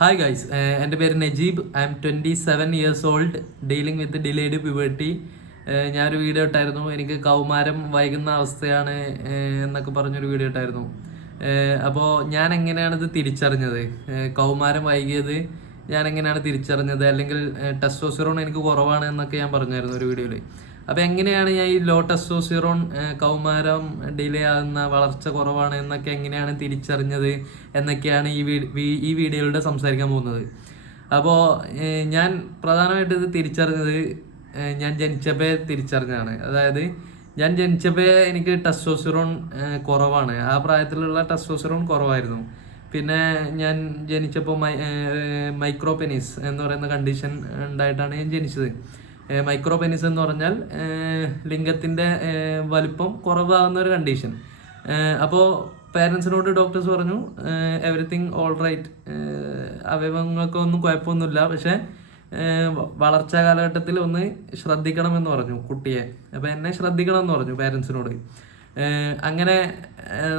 Hi guys, എൻ്റെ പേര് Najeeb. I M 27 years old, dealing with delayed puberty. ഞാനൊരു video ഇട്ടായിരുന്നു, എനിക്ക് കൗമാരം വൈകുന്ന അവസ്ഥയാണ് എന്നൊക്കെ പറഞ്ഞൊരു വീഡിയോ ഇട്ടായിരുന്നു. അപ്പോൾ ഞാൻ എങ്ങനെയാണിത് തിരിച്ചറിഞ്ഞത്, കൗമാരം വൈകിയത് ഞാൻ എങ്ങനെയാണ് തിരിച്ചറിഞ്ഞത്, അല്ലെങ്കിൽ ടെസ്റ്റോസ്റ്റിറോൺ എനിക്ക് കുറവാണ് എന്നൊക്കെ ഞാൻ പറഞ്ഞായിരുന്നു ഒരു വീഡിയോയിൽ. അപ്പോൾ എങ്ങനെയാണ് ഞാൻ ഈ ലോ ടെസ്റ്റോസ്റ്റിറോൺ, കൗമാരം ഡിലേ ആകുന്ന, വളർച്ച കുറവാണ് എന്നൊക്കെ എങ്ങനെയാണ് തിരിച്ചറിഞ്ഞത് എന്നൊക്കെയാണ് ഈ വീഡിയോയിലൂടെ സംസാരിക്കാൻ പോകുന്നത്. അപ്പോൾ ഞാൻ പ്രധാനമായിട്ട് ഇത് തിരിച്ചറിഞ്ഞത് ഞാൻ ജനിച്ചപ്പോൾ തിരിച്ചറിഞ്ഞതാണ്. അതായത് ഞാൻ ജനിച്ചപ്പോൾ എനിക്ക് ടെസ്റ്റോസ്റ്റിറോൺ കുറവാണ്, ആ പ്രായത്തിലുള്ള ടെസ്റ്റോസ്റ്റിറോൺ കുറവായിരുന്നു. പിന്നെ ഞാൻ ജനിച്ചപ്പോൾ മൈക്രോ പെനിസ് എന്ന് പറയുന്ന കണ്ടീഷൻ ഉണ്ടായിട്ടാണ് ഞാൻ ജനിച്ചത്. മൈക്രോ പെനിസ് എന്ന് പറഞ്ഞാൽ ലിംഗത്തിൻ്റെ വലുപ്പം കുറവാകുന്ന ഒരു കണ്ടീഷൻ. അപ്പോൾ പേരൻസിനോട് ഡോക്ടേഴ്സ് പറഞ്ഞു എവറിത്തിങ് ഓൾ റൈറ്റ്, അവയവങ്ങൾക്ക് ഒന്നും കുഴപ്പമൊന്നുമില്ല, പക്ഷേ വളർച്ചാ കാലഘട്ടത്തിൽ ഒന്ന് ശ്രദ്ധിക്കണമെന്ന് പറഞ്ഞു കുട്ടിയെ. അപ്പോൾ എന്നെ ശ്രദ്ധിക്കണം എന്ന് പറഞ്ഞു പേരൻസിനോട്. അങ്ങനെ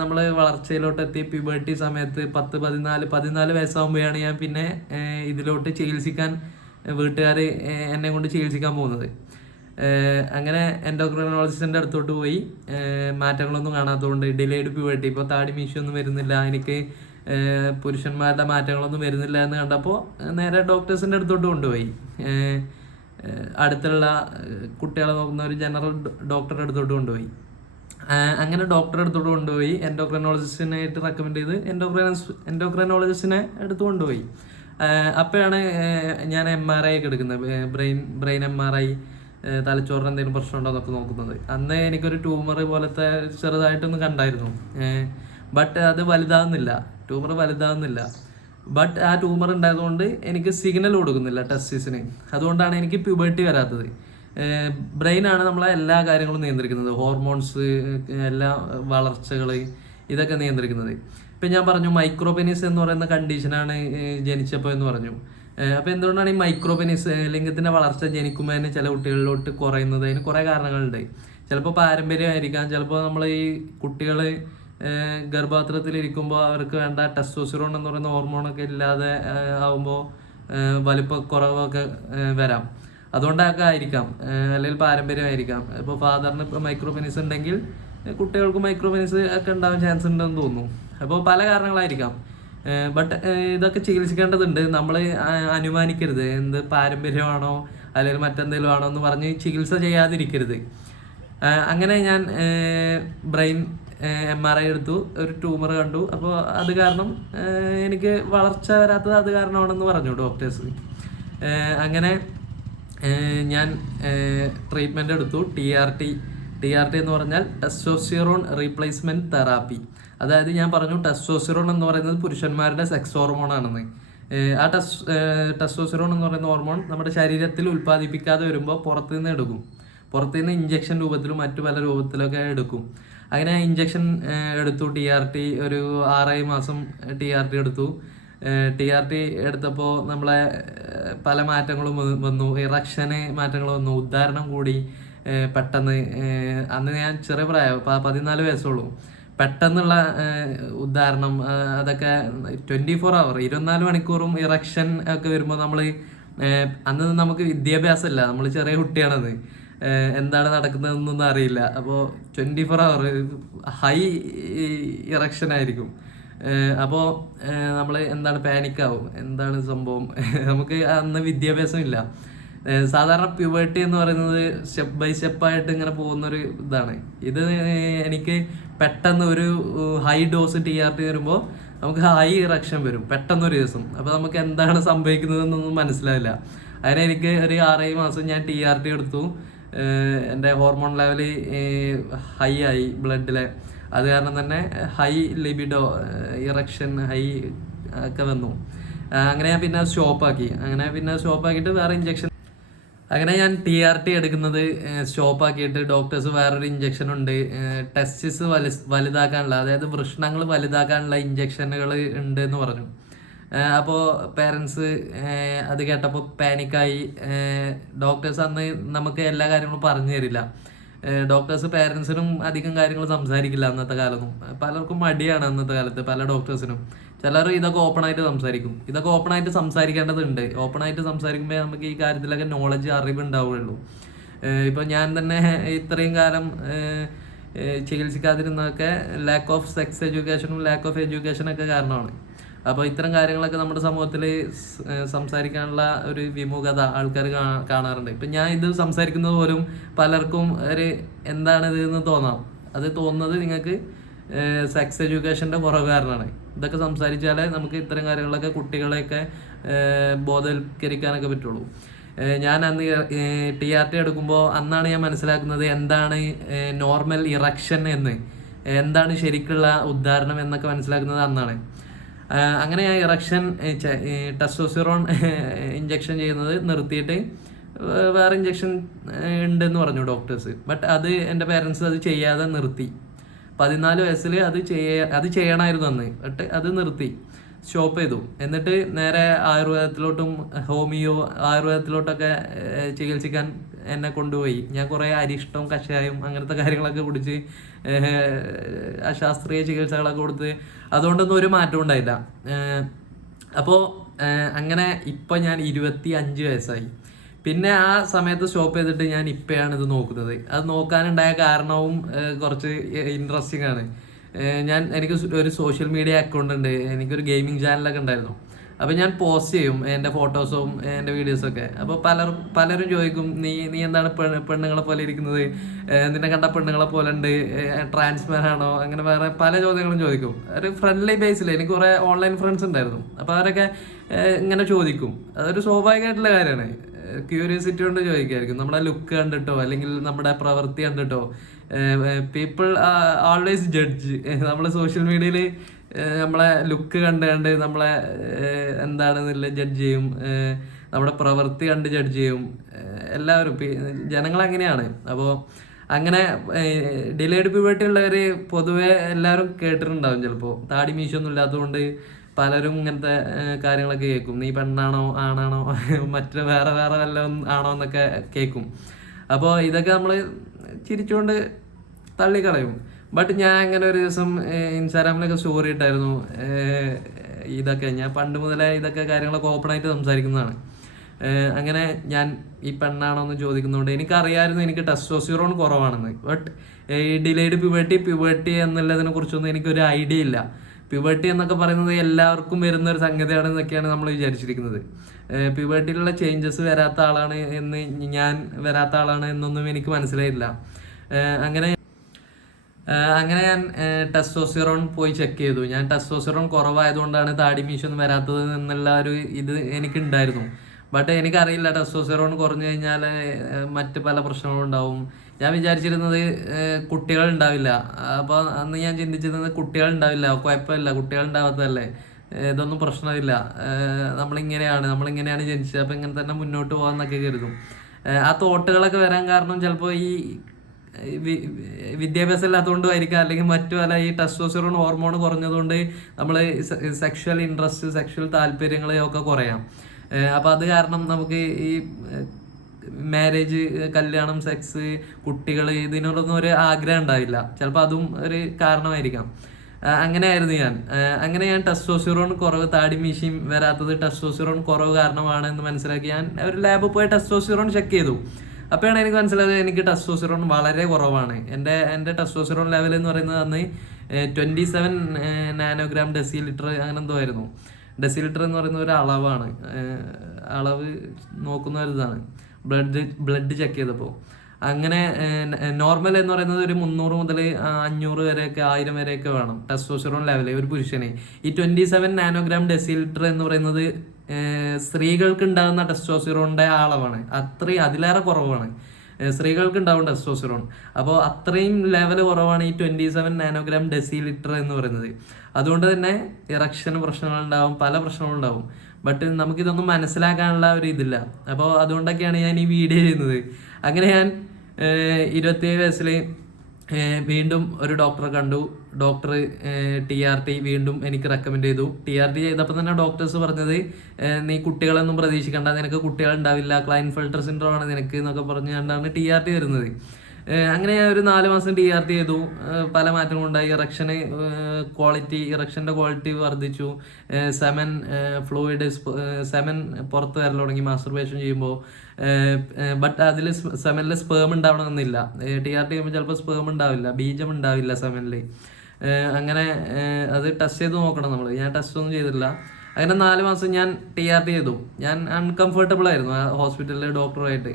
നമ്മൾ വളർച്ചയിലോട്ട് എത്തി. പ്യൂബർട്ടി സമയത്ത് 14 വയസ്സാകുമ്പോഴാണ് ഞാൻ പിന്നെ ഇതിലോട്ട് ചികിത്സിക്കാൻ, വീട്ടുകാർ എന്നെ കൊണ്ട് ചികിത്സിക്കാൻ പോകുന്നത്. അങ്ങനെ എൻഡോക്രിനോളജിസ്റ്റിൻ്റെ അടുത്തോട്ട് പോയി. മാറ്റങ്ങളൊന്നും കാണാത്തതുകൊണ്ട് ഡിലേഡ് പ്യൂബർട്ടി, ഇപ്പോൾ താടി മീശയൊന്നും വരുന്നില്ല, എനിക്ക് പുരുഷന്മാരുടെ മാറ്റങ്ങളൊന്നും വരുന്നില്ല എന്ന് കണ്ടപ്പോൾ നേരെ ഡോക്ടേഴ്സിൻ്റെ അടുത്തോട്ട് കൊണ്ടുപോയി. അടുത്തുള്ള കുട്ടികളെ നോക്കുന്ന ഒരു ജനറൽ ഡോക്ടറുടെ അടുത്തോട്ട് കൊണ്ടുപോയി. അങ്ങനെ ഡോക്ടറെ അടുത്തോട്ട് കൊണ്ടുപോയി എൻഡോക്രിനോളജിസ്റ്റിനായിട്ട് റെക്കമെൻഡ് ചെയ്ത് എൻഡോക്രിനോളജിസ്റ്റിനെ അടുത്ത് കൊണ്ടുപോയി. അപ്പോഴാണ് ഞാൻ MRI ഒക്കെ എടുക്കുന്നത്, ബ്രെയിൻ MRI, തലച്ചോറിന് എന്തെങ്കിലും പ്രശ്നമുണ്ടോ എന്നൊക്കെ നോക്കുന്നത്. അന്ന് എനിക്കൊരു ട്യൂമർ പോലത്തെ ചെറുതായിട്ടൊന്ന് കണ്ടായിരുന്നു. ബട്ട് അത് ട്യൂമർ വലുതാകുന്നില്ല. ബട്ട് ആ ട്യൂമർ ഉണ്ടായതുകൊണ്ട് എനിക്ക് സിഗ്നൽ കൊടുക്കുന്നില്ല ടെസ്റ്റിസിന്. അതുകൊണ്ടാണ് എനിക്ക് പ്യൂബർട്ടി വരാത്തത്. ബ്രെയിനാണ് നമ്മളെ എല്ലാ കാര്യങ്ങളും നിയന്ത്രിക്കുന്നത്, ഹോർമോൺസ്, എല്ലാ വളർച്ചകൾ, ഇതൊക്കെ നിയന്ത്രിക്കുന്നത്. ഇപ്പം ഞാൻ പറഞ്ഞു മൈക്രോപെനിസ് എന്ന് പറയുന്ന കണ്ടീഷനാണ് ജനിച്ചപ്പോൾ എന്ന് പറഞ്ഞു. അപ്പോൾ എന്തുകൊണ്ടാണ് ഈ മൈക്രോപെനിസ്, ലിംഗത്തിൻ്റെ വളർച്ച ജനിക്കുമ്പോൾ തന്നെ ചില കുട്ടികളിലോട്ട് കുറയുന്നത്? അതിന് കുറേ കാരണങ്ങളുണ്ട്. ചിലപ്പോൾ പാരമ്പര്യമായിരിക്കാം, ചിലപ്പോൾ നമ്മൾ ഈ കുട്ടികൾ ഗർഭപാത്രത്തിലിരിക്കുമ്പോൾ അവർക്ക് വേണ്ട ടെസ്റ്റോസ്റ്റിറോൺ എന്ന് പറയുന്ന ഹോർമോണൊക്കെ ഇല്ലാതെ ആകുമ്പോൾ വലിപ്പക്കുറവൊക്കെ വരാം. അതുകൊണ്ടൊക്കെ ആയിരിക്കാം, അല്ലെങ്കിൽ പാരമ്പര്യമായിരിക്കാം. ഇപ്പോൾ ഫാദറിന് ഇപ്പോൾ മൈക്രോപെനിസ് ഉണ്ടെങ്കിൽ കുട്ടികൾക്ക് മൈക്രോപെനിസ് ഒക്കെ ഉണ്ടാവാൻ ചാൻസ് ഉണ്ടെന്ന് തോന്നുന്നു. അപ്പോൾ പല കാരണങ്ങളായിരിക്കാം. ബട്ട് ഇതൊക്കെ ചികിത്സിക്കേണ്ടതുണ്ട്. നമ്മൾ അനുമാനിക്കരുത് എന്ത് പാരമ്പര്യമാണോ അല്ലെങ്കിൽ മറ്റെന്തെങ്കിലും ആണോ എന്ന് പറഞ്ഞ് ചികിത്സ ചെയ്യാതിരിക്കരുത്. അങ്ങനെ ഞാൻ ബ്രെയിൻ MRI എടുത്തു, ഒരു ട്യൂമർ കണ്ടു. അപ്പോൾ അത് കാരണം എനിക്ക് വളർച്ച വരാത്തത് അത് കാരണമാണെന്ന് പറഞ്ഞു ഡോക്ടേഴ്സ്. അങ്ങനെ ഞാൻ ട്രീറ്റ്മെൻ്റ് എടുത്തു. TRT എന്ന് പറഞ്ഞാൽ ടെസ്റ്റോസ്റ്റിറോൺ റീപ്ലേസ്മെൻറ്റ് തെറാപ്പി. അതായത് ഞാൻ പറഞ്ഞു ടെസ്റ്റോസ്റ്റിറോൺ എന്ന് പറയുന്നത് പുരുഷന്മാരുടെ സെക്സ് ഹോർമോണാണെന്ന്. ആ ടെസ്റ്റോസ്റ്റിറോൺ എന്ന് പറയുന്ന ഹോർമോൺ നമ്മുടെ ശരീരത്തിൽ ഉൽപ്പാദിപ്പിക്കാതെ വരുമ്പോൾ പുറത്തുനിന്ന് ഇഞ്ചക്ഷൻ രൂപത്തിലും മറ്റു പല രൂപത്തിലൊക്കെ എടുക്കും. അങ്ങനെ ഇഞ്ചക്ഷൻ എടുത്തു. TRT ഒരു 6 മാസം TRT എടുത്തു. TRT എടുത്തപ്പോൾ നമ്മളെ പല മാറ്റങ്ങളും വന്നു. ഇറക്ഷന് മാറ്റങ്ങൾ വന്നു, ഉദ്ധാരണം കൂടി പെട്ടെന്ന്. അന്ന് ഞാൻ ചെറിയ പ്രായം, 14 വയസ്സുള്ളൂ. പെട്ടെന്നുള്ള ഉദ്ധാരണം, അതൊക്കെ 24 hour 24 മണിക്കൂറും ഇറക്ഷൻ ഒക്കെ വരുമ്പോൾ നമ്മൾ അന്ന് നമുക്ക് വിദ്യാഭ്യാസമില്ല, നമ്മൾ ചെറിയ കുട്ടിയാണത്, എന്താണ് നടക്കുന്നതെന്നൊന്നും അറിയില്ല. അപ്പോൾ 24 hour ഹൈ ഇറക്ഷൻ ആയിരിക്കും. അപ്പോൾ നമ്മൾ എന്താണ് പാനിക്കാവും, എന്താണ് സംഭവം, നമുക്ക് അന്ന് വിദ്യാഭ്യാസം ഇല്ല. സാധാരണ പ്യൂബർട്ടി എന്ന് പറയുന്നത് സ്റ്റെപ്പ് ബൈ സ്റ്റെപ്പായിട്ട് ഇങ്ങനെ പോകുന്നൊരു ഇതാണ്. ഇത് എനിക്ക് പെട്ടെന്ന് ഒരു ഹൈ ഡോസ് TRT വരുമ്പോൾ നമുക്ക് ഹൈ ഇറക്ഷൻ വരും പെട്ടെന്നൊരു ദിവസം. അപ്പോൾ നമുക്ക് എന്താണ് സംഭവിക്കുന്നതെന്നൊന്നും മനസ്സിലാവില്ല. അതിന് എനിക്ക് ഒരു 6 മാസം ഞാൻ TRT എടുത്തു. എൻ്റെ ഹോർമോൺ ലെവൽ ഹൈ ആയി ബ്ലഡിലെ. അത് കാരണം തന്നെ ഹൈ ലിബിഡോ, ഇറക്ഷൻ ഹൈ ഒക്കെ വന്നു. അങ്ങനെ ഞാൻ പിന്നെ സ്റ്റോപ്പാക്കിയിട്ട് വേറെ ഇഞ്ചക്ഷൻ, അങ്ങനെ ഞാൻ TRT എടുക്കുന്നത് സ്റ്റോപ്പാക്കിയിട്ട് ഡോക്ടേഴ്സ് വേറൊരു ഇഞ്ചക്ഷൻ ഉണ്ട്, ടെസ്റ്റിസ് വലുതാക്കാനുള്ള, അതായത് വൃഷ്ണങ്ങൾ വലുതാക്കാനുള്ള ഇഞ്ചക്ഷനുകൾ ഉണ്ട് എന്ന് പറഞ്ഞു. അപ്പോൾ പേരൻസ് അത് കേട്ടപ്പോൾ പാനിക്കായി. ഡോക്ടേഴ്സ് അന്ന് നമുക്ക് എല്ലാ കാര്യങ്ങളും പറഞ്ഞു തരില്ല. ഡോക്ടേഴ്സ് പേരൻസിനും അധികം കാര്യങ്ങൾ സംസാരിക്കില്ല അന്നത്തെ കാലത്തൊന്നും. പലർക്കും മടിയാണ് അന്നത്തെ കാലത്ത്, പല ഡോക്ടേഴ്സിനും. ചിലർ ഇതൊക്കെ ഓപ്പണായിട്ട് സംസാരിക്കും. ഇതൊക്കെ ഓപ്പണായിട്ട് സംസാരിക്കേണ്ടതുണ്ട്. ഓപ്പണായിട്ട് സംസാരിക്കുമ്പോൾ നമുക്ക് ഈ കാര്യത്തിലൊക്കെ നോളജ്, അറിവ് ഉണ്ടാവുകയുള്ളൂ. ഇപ്പോൾ ഞാൻ തന്നെ ഇത്രയും കാലം ചികിത്സിക്കാതിരുന്നതൊക്കെ ലാക്ക് ഓഫ് സെക്സ് എഡ്യൂക്കേഷനും ലാക്ക് ഓഫ് എഡ്യൂക്കേഷനൊക്കെ കാരണമാണ്. അപ്പോൾ ഇത്തരം കാര്യങ്ങളൊക്കെ നമ്മുടെ സമൂഹത്തിൽ സംസാരിക്കാനുള്ള ഒരു വിമുഖത ആൾക്കാർ കാണാറുണ്ട്. ഇപ്പം ഞാൻ ഇത് സംസാരിക്കുന്നത് പോലും പലർക്കും ഒരു എന്താണിത് എന്ന് തോന്നാം. അത് തോന്നുന്നത് നിങ്ങൾക്ക് സെക്സ് എഡ്യൂക്കേഷൻ്റെ കുറവ് കാരണമാണ്. ഇതൊക്കെ സംസാരിച്ചാലേ നമുക്ക് ഇത്തരം കാര്യങ്ങളൊക്കെ കുട്ടികളെയൊക്കെ ബോധവൽക്കരിക്കാനൊക്കെ പറ്റുള്ളൂ. ഞാൻ അന്ന് TRT എടുക്കുമ്പോൾ അന്നാണ് ഞാൻ മനസ്സിലാക്കുന്നത് എന്താണ് നോർമൽ ഇറക്ഷൻ എന്ന്, എന്താണ് ശരിക്കുള്ള ഉദാഹരണം എന്നൊക്കെ മനസ്സിലാക്കുന്നത് അന്നാണ്. അങ്ങനെ ഞാൻ ഇറക്ഷൻ ടെസ്റ്റോസ്റ്റിറോൺ ഇഞ്ചക്ഷൻ ചെയ്യുന്നത് നിർത്തിയിട്ട് വേറെ ഇഞ്ചക്ഷൻ ഉണ്ടെന്ന് പറഞ്ഞു ഡോക്ടേഴ്സ്. ബട്ട് അത് എൻ്റെ പേരൻസ് അത് ചെയ്യാതെ നിർത്തി. 14 വയസ്സിൽ അത് ചെയ്യണമായിരുന്നു അന്ന്. ബട്ട് അത് നിർത്തി, സ്റ്റോപ്പ് ചെയ്തു. എന്നിട്ട് നേരെ ആയുർവേദത്തിലോട്ടും ആയുർവേദത്തിലോട്ടൊക്കെ ചികിത്സിക്കാൻ എന്നെ കൊണ്ടുപോയി. ഞാൻ കുറേ അരിഷ്ടവും കഷായവും അങ്ങനത്തെ കാര്യങ്ങളൊക്കെ കുടിച്ച് അശാസ്ത്രീയ ചികിത്സകളൊക്കെ കൊടുത്ത് അതുകൊണ്ടൊന്നും ഒരു മാറ്റം ഉണ്ടായില്ല. അപ്പോൾ അങ്ങനെ ഇപ്പം ഞാൻ 25 വയസ്സായി. പിന്നെ ആ സമയത്ത് സ്റ്റോപ്പ് ചെയ്തിട്ട് ഞാൻ ഇപ്പോഴാണ് ഇത് നോക്കുന്നത്. അത് നോക്കാനുണ്ടായ കാരണവും കുറച്ച് ഇൻട്രസ്റ്റിംഗ് ആണ്. എനിക്ക് ഒരു സോഷ്യൽ മീഡിയ അക്കൗണ്ട് ഉണ്ട്, എനിക്കൊരു ഗെയിമിംഗ് ചാനലൊക്കെ ഉണ്ടായിരുന്നു. അപ്പോൾ ഞാൻ പോസ്റ്റ് ചെയ്യും എൻ്റെ ഫോട്ടോസും എൻ്റെ വീഡിയോസൊക്കെ. അപ്പോൾ പലരും ചോദിക്കും, നീ എന്താണ് പെണ്ണുങ്ങളെ പോലെ ഇരിക്കുന്നത്, നിന്നെ കണ്ട പെണ്ണുങ്ങളെ പോലെ ഉണ്ട്, ട്രാൻസ്മാൻ ആണോ, അങ്ങനെ വേറെ പല ചോദ്യങ്ങളും ചോദിക്കും. ഒരു ഫ്രണ്ട്ലി ബേസിൽ എനിക്ക് കുറേ ഓൺലൈൻ ഫ്രണ്ട്സ് ഉണ്ടായിരുന്നു. അപ്പോൾ അവരൊക്കെ ഇങ്ങനെ ചോദിക്കും. അതൊരു സ്വാഭാവികമായിട്ടുള്ള കാര്യമാണ്. ക്യൂരിയോസിറ്റി കൊണ്ട് ചോദിക്കായിരിക്കും, നമ്മുടെ ലുക്ക് കണ്ടിട്ടോ അല്ലെങ്കിൽ നമ്മുടെ പ്രവൃത്തി കണ്ടിട്ടോ. People always judge. നമ്മൾ സോഷ്യൽ മീഡിയയിൽ നമ്മളെ ലുക്ക് കണ്ട് നമ്മളെ എന്താണെന്നില്ല ജഡ്ജ് ചെയ്യും, നമ്മുടെ പ്രവൃത്തി കണ്ട് ജഡ്ജ് ചെയ്യും എല്ലാവരും. ജനങ്ങളങ്ങനെയാണ്. അപ്പോൾ അങ്ങനെ ഡിലേഡ് പ്യൂബർട്ടി ഉള്ളവർ പൊതുവെ എല്ലാവരും കേട്ടിട്ടുണ്ടാവും. ചിലപ്പോൾ താടി മീശൊന്നും ഇല്ലാത്തതുകൊണ്ട് പലരും ഇങ്ങനത്തെ കാര്യങ്ങളൊക്കെ കേൾക്കും. നീ പെണ്ണാണോ ആണാണോ മറ്റു വേറെ വല്ലതും ആണോ എന്നൊക്കെ കേൾക്കും. അപ്പോൾ ഇതൊക്കെ നമ്മൾ ചിരിച്ചുകൊണ്ട് തള്ളിക്കളയും. ബട്ട് ഞാൻ അങ്ങനെ ഒരു ദിവസം ഇൻസ്റ്റാഗ്രാമിലൊക്കെ സ്റ്റോറി ഇട്ടായിരുന്നു. ഇതൊക്കെ ഞാൻ പണ്ട് മുതലേ ഇതൊക്കെ കാര്യങ്ങളൊക്കെ ഓപ്പണായിട്ട് സംസാരിക്കുന്നതാണ്. അങ്ങനെ ഞാൻ ഈ പെണ്ണാണോ എന്ന് ചോദിക്കുന്നതുകൊണ്ട് എനിക്കറിയാമായിരുന്നു എനിക്ക് ടെസ്റ്റോസ്റ്റിറോൺ കുറവാണെന്ന്. ബട്ട് ഈ ഡിലേഡ് പ്യൂബർട്ടി എന്നുള്ളതിനെ കുറിച്ചൊന്നും എനിക്കൊരു ഐഡിയ ഇല്ല. പ്യൂബർട്ടി എന്നൊക്കെ പറയുന്നത് എല്ലാവർക്കും വരുന്ന ഒരു സംഗതിയാണെന്നൊക്കെയാണ് നമ്മൾ വിചാരിച്ചിരിക്കുന്നത്. പ്യൂബർട്ടിയിലുള്ള ചേഞ്ചസ് വരാത്ത ആളാണ് എന്നൊന്നും എനിക്ക് മനസ്സിലായില്ല. അങ്ങനെ ഞാൻ ടെസ്റ്റോസ്റ്റിറോൺ പോയി ചെക്ക് ചെയ്തു. ഞാൻ ടെസ്റ്റോസ്റ്റിറോൺ കുറവായതുകൊണ്ടാണ് താടി മീശൊന്നും വരാത്തത് എന്നുള്ള ഒരു ഇത് എനിക്കുണ്ടായിരുന്നു. ബട്ട് എനിക്കറിയില്ല ടെസ്റ്റോസ്റ്റിറോൺ കുറഞ്ഞു കഴിഞ്ഞാൽ മറ്റ് പല പ്രശ്നങ്ങളും ഉണ്ടാവും. ഞാൻ വിചാരിച്ചിരുന്നത് കുട്ടികളുണ്ടാവില്ല. അപ്പോൾ അന്ന് ഞാൻ ചിന്തിച്ചിരുന്നത് കുട്ടികളുണ്ടാവില്ല, കുഴപ്പമില്ല, കുട്ടികളുണ്ടാവാത്തതല്ലേ, ഇതൊന്നും പ്രശ്നമില്ല, നമ്മളിങ്ങനെയാണ് ജനിച്ചത്, അപ്പോൾ ഇങ്ങനെ തന്നെ മുന്നോട്ട് പോകാമെന്നൊക്കെ കരുതും. ആ തോട്ടുകളൊക്കെ വരാൻ കാരണം ചിലപ്പോൾ ഈ വിദ്യാഭ്യാസം ഇല്ലാത്തതുകൊണ്ടും ആയിരിക്കാം, അല്ലെങ്കിൽ മറ്റു പല ഈ ടെസ്റ്റോസ്റ്റിറോൺ ഹോർമോൺ കുറഞ്ഞതുകൊണ്ട് നമ്മൾ സെക്ഷൽ ഇൻട്രസ്റ്റ്, സെക്ഷൽ താല്പര്യങ്ങളൊക്കെ കുറയാം. അപ്പോൾ അത് കാരണം നമുക്ക് ഈ മാരേജ്, കല്യാണം, സെക്സ്, കുട്ടികൾ ഇതിനോടൊന്നും ഒരു ആഗ്രഹം ഉണ്ടാവില്ല. ചിലപ്പോൾ അതും ഒരു കാരണമായിരിക്കാം. അങ്ങനെയായിരുന്നു അങ്ങനെ ഞാൻ ടെസ്റ്റോസ്റ്റിറോൺ കുറവ്, താടി മീശയും വരാത്തത് ടെസ്റ്റോസ്റ്റിറോൺ കുറവ് കാരണമാണ് എന്ന് മനസ്സിലാക്കി ഞാൻ ഒരു ലാബിൽ പോയി ടെസ്റ്റോസ്റ്റിറോൺ ചെക്ക് ചെയ്തു. അപ്പോഴാണ് എനിക്ക് മനസ്സിലായത് എനിക്ക് ടെസ്റ്റോസ്റ്റിറോൺ വളരെ കുറവാണ്. എൻ്റെ ടെസ്റ്റോസ്റ്റിറോൺ ലെവൽ എന്ന് പറയുന്നത് അന്ന് 27 നാനോഗ്രാം ഡെസിലിറ്റർ അങ്ങനെ എന്തോ ആയിരുന്നു. ഡെസിലിറ്റർ എന്ന് പറയുന്ന ഒരു അളവാണ്, അളവ് നോക്കുന്ന ഒരു ഇതാണ്. ബ്ലഡ് ചെക്ക് ചെയ്തപ്പോൾ അങ്ങനെ നോർമൽ എന്ന് പറയുന്നത് ഒരു 300 മുതൽ 500 വരെയൊക്കെ 1000 വരെയൊക്കെ വേണം ടെസ്റ്റോസ്റ്റിറോൺ ലെവൽ ഒരു പുരുഷന്. ഈ 27 നാനോഗ്രാം ഡെസിലിറ്റർ എന്ന് പറയുന്നത് സ്ത്രീകൾക്ക് ഉണ്ടാകുന്ന ടെസ്റ്റോസ്റ്റിറോണിൻ്റെ അളവാണ്. അതിലേറെ കുറവാണ് സ്ത്രീകൾക്ക് ഉണ്ടാവും ടെസ്റ്റോസ്റ്റിറോൺ. അപ്പോൾ അത്രയും ലെവൽ കുറവാണ് ഈ 27 നാനോഗ്രാം ഡെസിലിറ്റർ എന്ന് പറയുന്നത്. അതുകൊണ്ട് തന്നെ ഇറക്ഷന് പ്രശ്നങ്ങളുണ്ടാവും, പല പ്രശ്നങ്ങളുണ്ടാവും. ബട്ട് നമുക്കിതൊന്നും മനസ്സിലാക്കാനുള്ള ഒരു ഇതില്ല. അപ്പോൾ അതുകൊണ്ടൊക്കെയാണ് ഞാൻ ഈ വീഡിയോ ചെയ്യുന്നത്. അങ്ങനെ ഞാൻ 27 വയസ്സിൽ വീണ്ടും ഒരു ഡോക്ടറെ കണ്ടു. ഡോക്ടർ TRT വീണ്ടും എനിക്ക് റെക്കമെൻഡ് ചെയ്തു. TRT ചെയ്തപ്പോൾ തന്നെ ഡോക്ടേഴ്സ് പറഞ്ഞത് നീ കുട്ടികളൊന്നും പ്രതീക്ഷിക്കേണ്ട, നിനക്ക് കുട്ടികളുണ്ടാവില്ല, ക്ലൈൻഫെൽട്ടർ സിൻഡ്രോം ആണ് നിനക്ക് എന്നൊക്കെ പറഞ്ഞുകൊണ്ടാണ് TRT വരുന്നത്. അങ്ങനെ ഞാൻ ഒരു 4 മാസം TRT ചെയ്തു. പല മാറ്റങ്ങളുണ്ടായി. ഇറക്ഷൻ്റെ ക്വാളിറ്റി വർദ്ധിച്ചു. സെമൻ ഫ്ലൂയിഡ് സെമൻ പുറത്ത് വരൽ തുടങ്ങി മാസ്റ്റർബേഷൻ ചെയ്യുമ്പോൾ. ബട്ട് അതിൽ സെമനിൽ സ്പേം ഉണ്ടാവണമെന്നില്ല. TRT ചെയ്യുമ്പോൾ ചിലപ്പോൾ സ്പേം ഉണ്ടാവില്ല, ബീജം ഉണ്ടാവില്ല സെമനിൽ. അങ്ങനെ അത് ടെസ്റ്റ് ചെയ്ത് നോക്കണം നമ്മൾ. ഞാൻ ടെസ്റ്റ് ഒന്നും ചെയ്തില്ല. അങ്ങനെ 4 മാസം ഞാൻ TRT ചെയ്തു. ഞാൻ അൺകംഫർട്ടബിൾ ആയിരുന്നു ആ ഹോസ്പിറ്റലിലെ ഡോക്ടറുമായിട്ട്.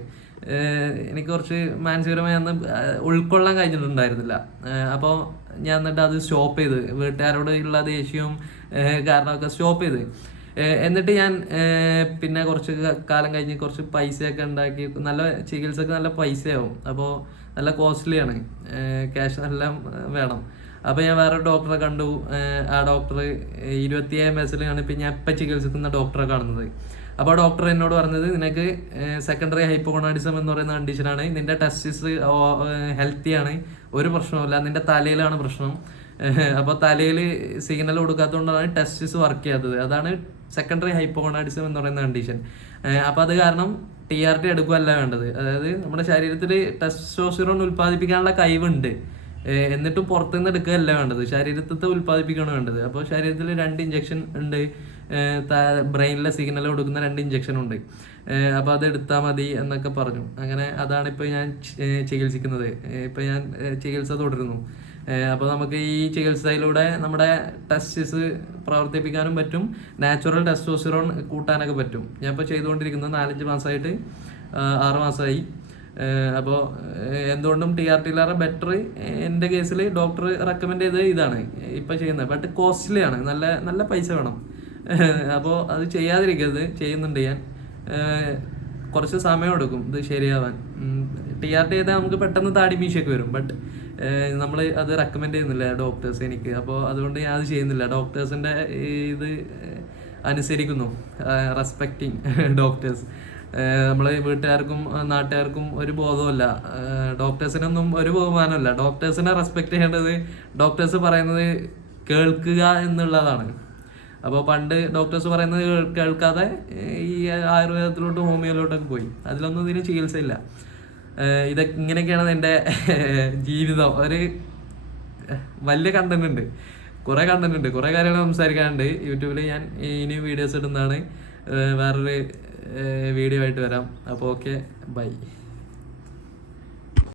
എനിക്ക് കുറച്ച് മാനസികപരമായി അന്ന് ഉൾക്കൊള്ളാൻ കഴിഞ്ഞിട്ടുണ്ടായിരുന്നില്ല. അപ്പോൾ ഞാൻ എന്നിട്ട് അത് സ്റ്റോപ്പ് ചെയ്ത്, വീട്ടുകാരോട് ഉള്ള ദേഷ്യവും കാരണമൊക്കെ സ്റ്റോപ്പ് ചെയ്ത്. എന്നിട്ട് ഞാൻ പിന്നെ കുറച്ച് കാലം കഴിഞ്ഞ് കുറച്ച് പൈസയൊക്കെ ഉണ്ടാക്കി. നല്ല ചികിത്സക്ക് നല്ല പൈസയാവും, അപ്പോൾ നല്ല കോസ്റ്റ്ലിയാണ്, ക്യാഷ് എല്ലാം വേണം. അപ്പോൾ ഞാൻ വേറെ ഡോക്ടറെ കണ്ടു. ആ ഡോക്ടർ 27 വയസ്സിലാണ് ഇപ്പം ഞാൻ ഇപ്പം ചികിത്സിക്കുന്ന ഡോക്ടറെ കാണുന്നത്. അപ്പോൾ ഡോക്ടർ എന്നോട് പറഞ്ഞത്, നിനക്ക് സെക്കൻഡറി ഹൈപ്പോഗോണാഡിസം എന്ന് പറയുന്ന കണ്ടീഷനാണ്, നിന്റെ ടെസ്റ്റിസ് ഹെൽത്തിയാണ്, ഒരു പ്രശ്നവുമില്ല, നിന്റെ തലയിലാണ് പ്രശ്നം. അപ്പോൾ തലയിൽ സിഗ്നൽ കൊടുക്കാത്തതുകൊണ്ടാണ് ടെസ്റ്റിസ് വർക്ക് ചെയ്യാത്തത്. അതാണ് സെക്കൻഡറി ഹൈപ്പോഗോണാഡിസം എന്ന് പറയുന്ന കണ്ടീഷൻ. അപ്പോൾ അത് കാരണം TRT എടുക്കുകയല്ല വേണ്ടത്. അതായത് നമ്മുടെ ശരീരത്തിൽ ടെസ്റ്റോസ്റ്റിറോൺ ഉൽപ്പാദിപ്പിക്കാനുള്ള കഴിവുണ്ട്, എന്നിട്ടും പുറത്തുനിന്ന് എടുക്കുകയല്ല വേണ്ടത്, ശരീരത്തെ ഉൽപ്പാദിപ്പിക്കുകയാണ് വേണ്ടത്. അപ്പോൾ ശരീരത്തിൽ 2 ഇഞ്ചക്ഷൻ ഉണ്ട്, ബ്രെയിനിലെ സിഗ്നൽ കൊടുക്കുന്ന 2 ഇഞ്ചക്ഷൻ ഉണ്ട്. അപ്പോൾ അത് എടുത്താൽ മതി എന്നൊക്കെ പറഞ്ഞു. അങ്ങനെ അതാണ് ഇപ്പോൾ ഞാൻ ചികിത്സിക്കുന്നത്. ഇപ്പോൾ ഞാൻ ചികിത്സ തുടരുന്നു. അപ്പോൾ നമുക്ക് ഈ ചികിത്സയിലൂടെ നമ്മുടെ ടെസ്റ്റിസ് പ്രവർത്തിപ്പിക്കാനും പറ്റും, നാച്ചുറൽ ടെസ്റ്റോസ്റ്റിറോൺ കൂട്ടാനൊക്കെ പറ്റും. ഞാൻ ഇപ്പോൾ ചെയ്തുകൊണ്ടിരിക്കുന്നത് 4-5 മാസമായിട്ട്, 6 മാസമായി. അപ്പോൾ എന്തുകൊണ്ടും TRTയിലേറെ ബെറ്റർ എൻ്റെ കേസിൽ ഡോക്ടർ റെക്കമെൻഡ് ചെയ്തത് ഇതാണ് ഇപ്പം ചെയ്യുന്നത്. ബട്ട് കോസ്റ്റ്ലിയാണ്, നല്ല നല്ല പൈസ വേണം. അപ്പോൾ അത് ചെയ്യാതിരിക്കരുത്. ചെയ്യുന്നുണ്ട് ഞാൻ. കുറച്ച് സമയം എടുക്കും ഇത് ശരിയാവാൻ. TRT ചെയ്താൽ നമുക്ക് പെട്ടെന്ന് താടി മീശയൊക്കെ വരും. ബട്ട് നമ്മൾ അത് റെക്കമെൻഡ് ചെയ്യുന്നില്ല ഡോക്ടേഴ്സ് എനിക്ക്. അപ്പോൾ അതുകൊണ്ട് ഞാൻ അത് ചെയ്യുന്നില്ല. ഡോക്ടേഴ്സിൻ്റെ ഇത് അനുസരിക്കുന്നു, റെസ്പെക്റ്റിങ് ഡോക്ടേഴ്സ്. നമ്മൾ വീട്ടുകാർക്കും നാട്ടുകാർക്കും ഒരു ബോധവുമില്ല, ഡോക്ടേഴ്സിനൊന്നും ഒരു ബഹുമാനമില്ല. ഡോക്ടേഴ്സിനെ റെസ്പെക്ട് ചെയ്യേണ്ടത് ഡോക്ടേഴ്സ് പറയുന്നത് കേൾക്കുക എന്നുള്ളതാണ്. അപ്പോൾ പണ്ട് ഡോക്ടേഴ്സ് പറയുന്നത് കേൾക്കാതെ ഈ ആയുർവേദത്തിലോട്ടും ഹോമിയോയിലോട്ടൊക്കെ പോയി. അതിലൊന്നും ഇതിന് ചികിത്സയില്ല. ഇതൊക്കെ ഇങ്ങനെയൊക്കെയാണ് എൻ്റെ ജീവിതം. ഒരു വലിയ കണ്ടന്റ് ഉണ്ട്, കുറേ കാര്യങ്ങൾ സംസാരിക്കാനുണ്ട്. യൂട്യൂബിൽ ഞാൻ ഇനി വീഡിയോസ് ഇടുന്നതാണ്. വേറൊരു വീഡിയോ ആയിട്ട് വരാം. അപ്പോൾ ഓക്കെ, ബൈ.